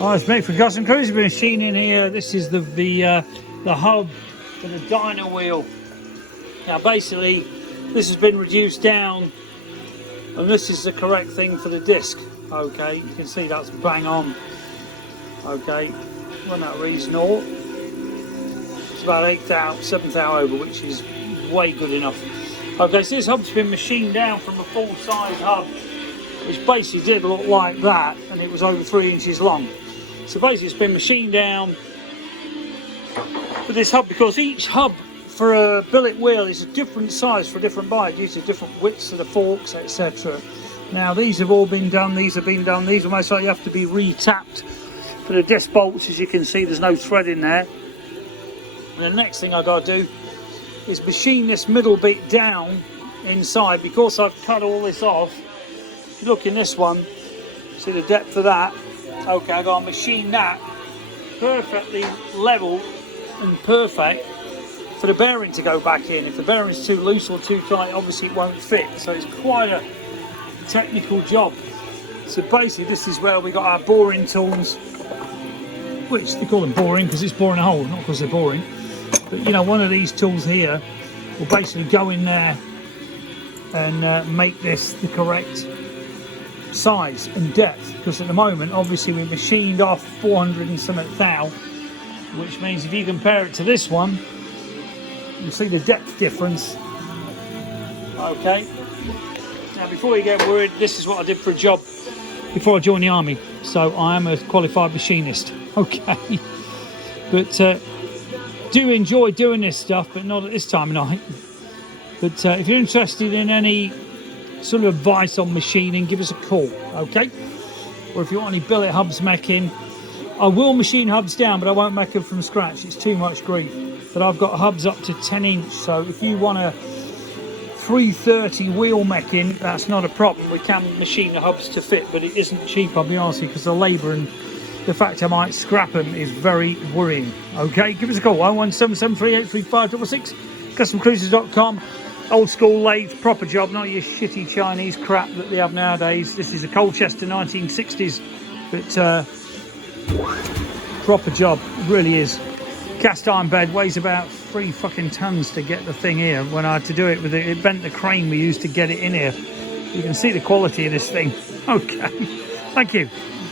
Oh, it's Mick from Custom Cruiser Machine in here. This is the hub for the dyno wheel. Now basically this has been reduced down and this is the correct thing for the disc. Okay, you can see that's bang on. Okay, run that reads naught. It's about 8,000, 7,000 over, which is way good enough. Okay, so this hub's been machined down from a full size hub, which basically did look like that, and it was over 3 inches long. So basically it's been machined down for this hub, because each hub for a billet wheel is a different size for a different buyer due to different widths of the forks, etc. Now these have all been done, these have been done, these will most likely have to be re-tapped for the disc bolts. As you can see, there's no thread in there. And the next thing I got to do is machine this middle bit down inside, because I've cut all this off. If you look in this one, see the depth of that. Okay, I've got to machine that perfectly level and perfect for the bearing to go back in. If the bearing's too loose or too tight, obviously it won't fit. So it's quite a technical job. So basically this is where we got our boring tools, which they call them boring because it's boring a hole, not because they're boring. But you know, one of these tools here will basically go in there and make this the correct size and depth, because at the moment obviously we machined off 400 and something thou, which means if you compare it to this one, you see the depth difference. Okay, now before you get worried, this is what I did for a job before I joined the army, so I am a qualified machinist. Okay, but do enjoy doing this stuff, but not at this time of night. But if you're interested in any sort of advice on machining, give us a call, okay? Or if you want any billet hubs making, I will machine hubs down, but I won't make them from scratch. It's too much grief. But I've got hubs up to 10 inch, so if you want a 330 wheel making, that's not a problem. We can machine the hubs to fit, but it isn't cheap, I'll be honest with you, because the labour and the fact I might scrap them is very worrying. Okay, give us a call, 01773835566, customcruisers.com. Old school lathe, proper job, not your shitty Chinese crap that they have nowadays. This is a Colchester 1960s, but proper job, it really is. Cast iron bed, weighs about 3 fucking tons to get the thing here. When I had to do it with it bent the crane we used to get it in here. You can see the quality of this thing. Okay, thank you.